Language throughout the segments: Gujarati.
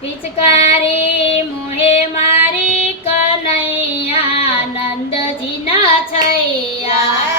પિચકારી મોહે મારી કનૈયા નંદજીના છૈયા.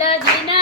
ದಂಡದಿನ